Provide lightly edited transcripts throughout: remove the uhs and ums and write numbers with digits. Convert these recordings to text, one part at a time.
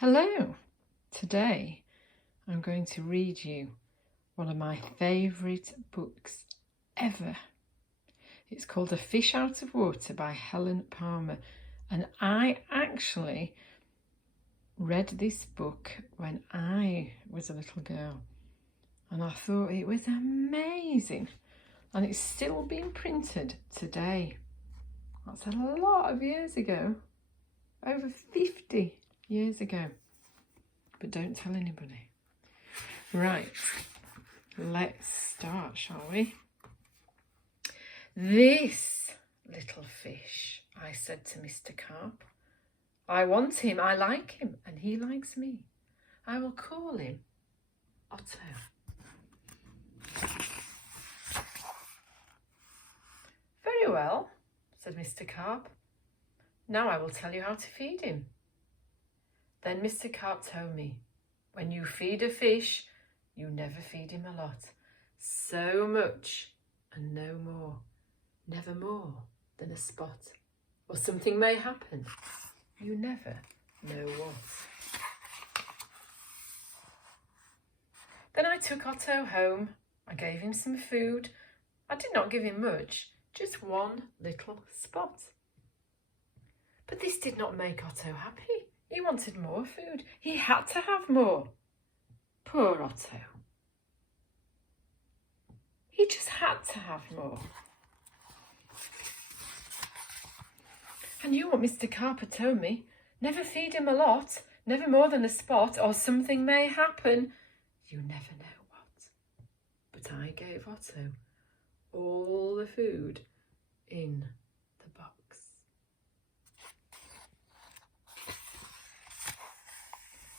Hello! Today I'm going to read you one of my favourite books ever. It's called A Fish Out of Water by Helen Palmer, and I actually read this book when I was a little girl and I thought it was amazing, and it's still being printed today. That's a lot of years ago, over 50 years ago. But don't tell anybody. Right, let's start, shall we? This little fish, I said to Mr. Carp. I want him, I like him, and he likes me. I will call him Otto. Very well, said Mr. Carp. Now I will tell you how to feed him. Then Mr. Carp told me, when you feed a fish, you never feed him a lot. So much and no more. Never more than a spot. Or something may happen. You never know what. Then I took Otto home. I gave him some food. I did not give him much, just one little spot. But this did not make Otto happy. He wanted more food. He had to have more. Poor Otto. He just had to have more. I knew what Mr. Carp had told me. Never feed him a lot, never more than a spot, or something may happen. You never know what. But I gave Otto all the food in the box.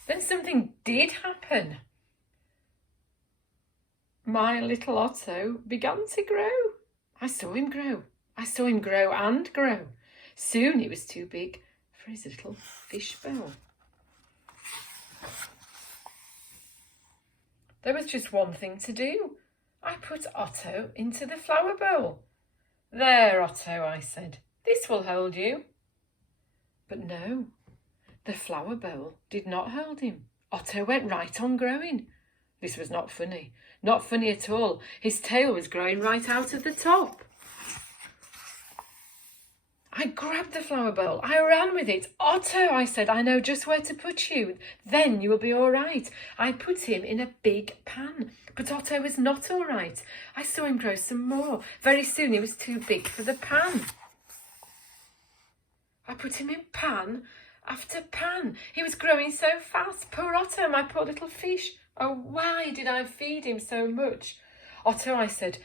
Then something did happen. My little Otto began to grow. I saw him grow. I saw him grow and grow. Soon he was too big for his little fish bowl. There was just one thing to do. I put Otto into the flower bowl. There, Otto, I said, this will hold you. But no, the flower bowl did not hold him. Otto went right on growing. This was not funny at all. His tail was growing right out of the top. I grabbed the flower bowl. I ran with it. Otto, I said, I know just where to put you. Then you will be all right. I put him in a big pan. But Otto was not all right. I saw him grow some more. Very soon he was too big for the pan. I put him in pan after pan. He was growing so fast. Poor Otto, my poor little fish. Oh, why did I feed him so much? Otto, I said,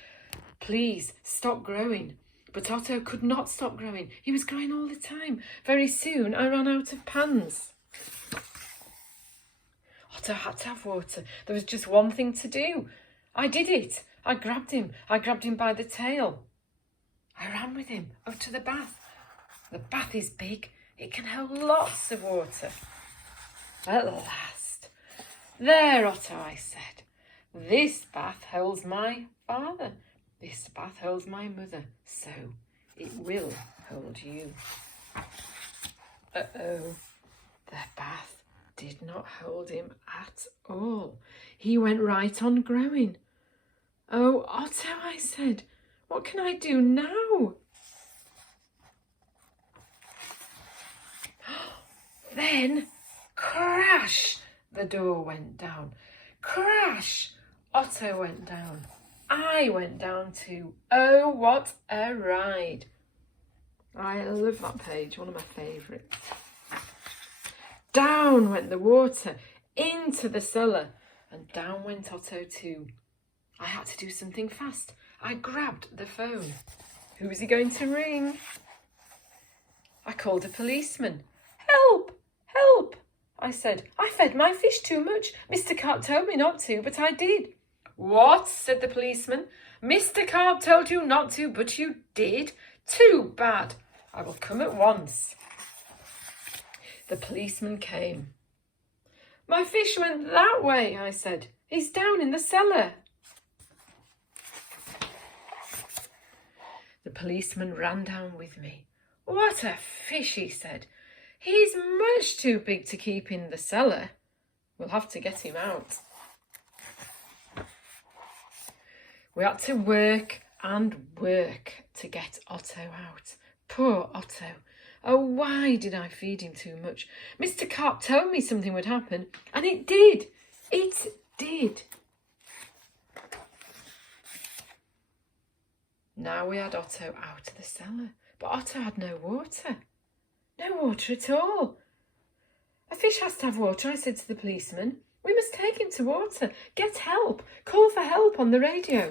please stop growing. But Otto could not stop growing. He was growing all the time. Very soon I ran out of pans. Otto had to have water. There was just one thing to do. I did it. I grabbed him. I grabbed him by the tail. I ran with him up to the bath. The bath is big. It can hold lots of water. At last. There, Otto, I said. This bath holds my father. This bath holds my mother, so it will hold you. Uh-oh, the bath did not hold him at all. He went right on growing. Oh, Otto, I said, what can I do now? Then, crash, the door went down. Crash, Otto went down. I went down too. Oh, what a ride. I love that page, one of my favourites. Down went the water into the cellar, and down went Otto too. I had to do something fast. I grabbed the phone. Who was he going to ring? I called a policeman. Help! Help! I said. I fed my fish too much. Mr. Carp told me not to, but I did. What? Said the policeman. Mr. Carp told you not to, but you did. Too bad. I will come at once. The policeman came. My fish went that way, I said. He's down in the cellar. The policeman ran down with me. What a fish, he said. He's much too big to keep in the cellar. We'll have to get him out. We had to work and work to get Otto out. Poor Otto. Oh, why did I feed him too much? Mr. Carp told me something would happen, and it did. It did. Now we had Otto out of the cellar, but Otto had no water. No water at all. A fish has to have water, I said to the policeman. We must take him to water. Get help. Call for help on the radio.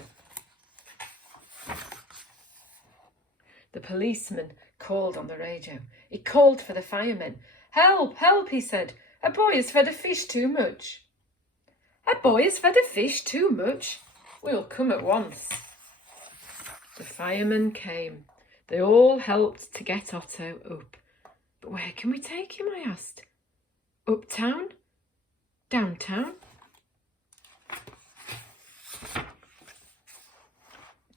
The policeman called on the radio. He called for the firemen. Help, help, he said. A boy has fed a fish too much. A boy has fed a fish too much? We'll come at once. The firemen came. They all helped to get Otto up. But where can we take him, I asked. Uptown? Downtown?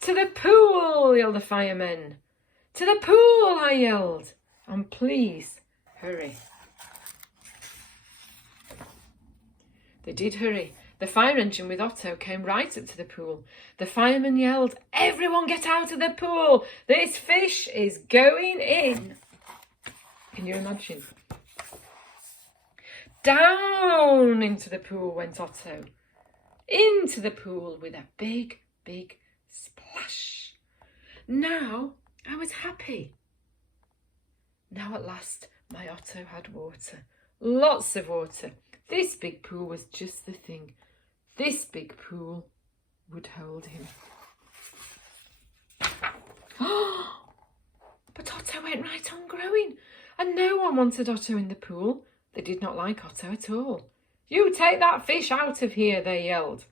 To the pool, yelled the firemen. To the pool, I yelled. And please, hurry. They did hurry. The fire engine with Otto came right up to the pool. The fireman yelled, everyone get out of the pool. This fish is going in. Can you imagine? Down into the pool went Otto. Into the pool with a big, big splash. Now I was happy. Now at last my Otto had water. Lots of water. This big pool was just the thing. This big pool would hold him. But Otto went right on growing, and no one wanted Otto in the pool. They did not like Otto at all. You take that fish out of here, they yelled.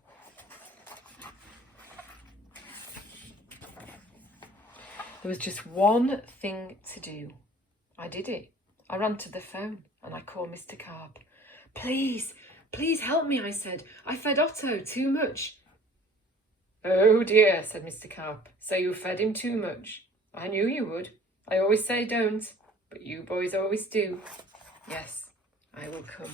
There was just one thing to do. I did it. I ran to the phone and I called Mr. Carp. Please, please help me, I said. I fed Otto too much. Oh dear, said Mr. Carp. So you fed him too much? I knew you would. I always say don't, but you boys always do. Yes, I will come.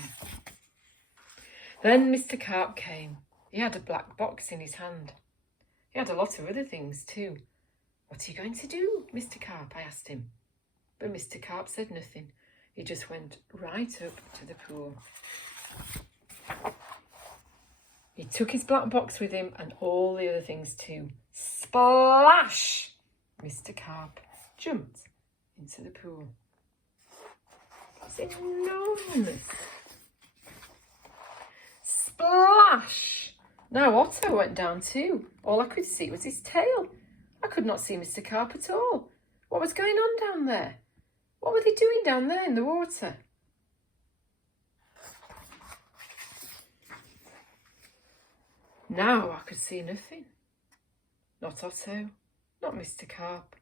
Then Mr. Carp came. He had a black box in his hand. He had a lot of other things too. What are you going to do, Mr. Carp? I asked him. But Mr. Carp said nothing. He just went right up to the pool. He took his black box with him and all the other things too. Splash! Mr. Carp jumped into the pool. It's enormous. Splash! Now Otto went down too. All I could see was his tail. I could not see Mr. Carp at all. What was going on down there? What were they doing down there in the water? Now I could see nothing. Not Otto, not Mr. Carp,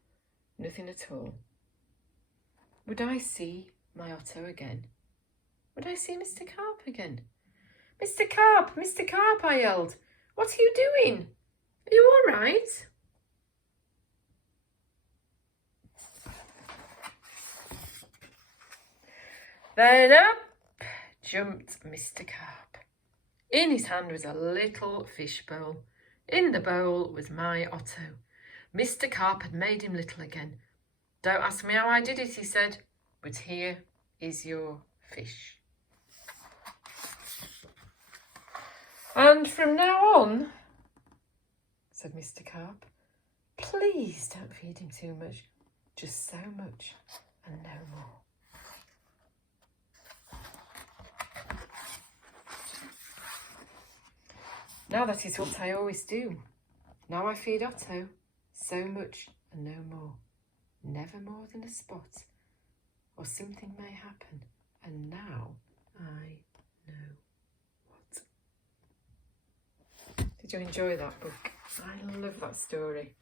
nothing at all. Would I see my Otto again? Would I see Mr. Carp again? Mr. Carp, I yelled. What are you doing? Are you all right? Then up jumped Mr. Carp. In his hand was a little fish bowl. In the bowl was my Otto. Mr. Carp had made him little again. Don't ask me how I did it, he said, but here is your fish. And from now on, said Mr. Carp, please don't feed him too much, just so much and no more. Now that is what I always do. Now I feed Otto so much and no more. Never more than a spot, or something may happen, and now I know what. Did you enjoy that book? I love that story.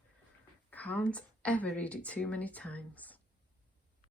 Can't ever read it too many times.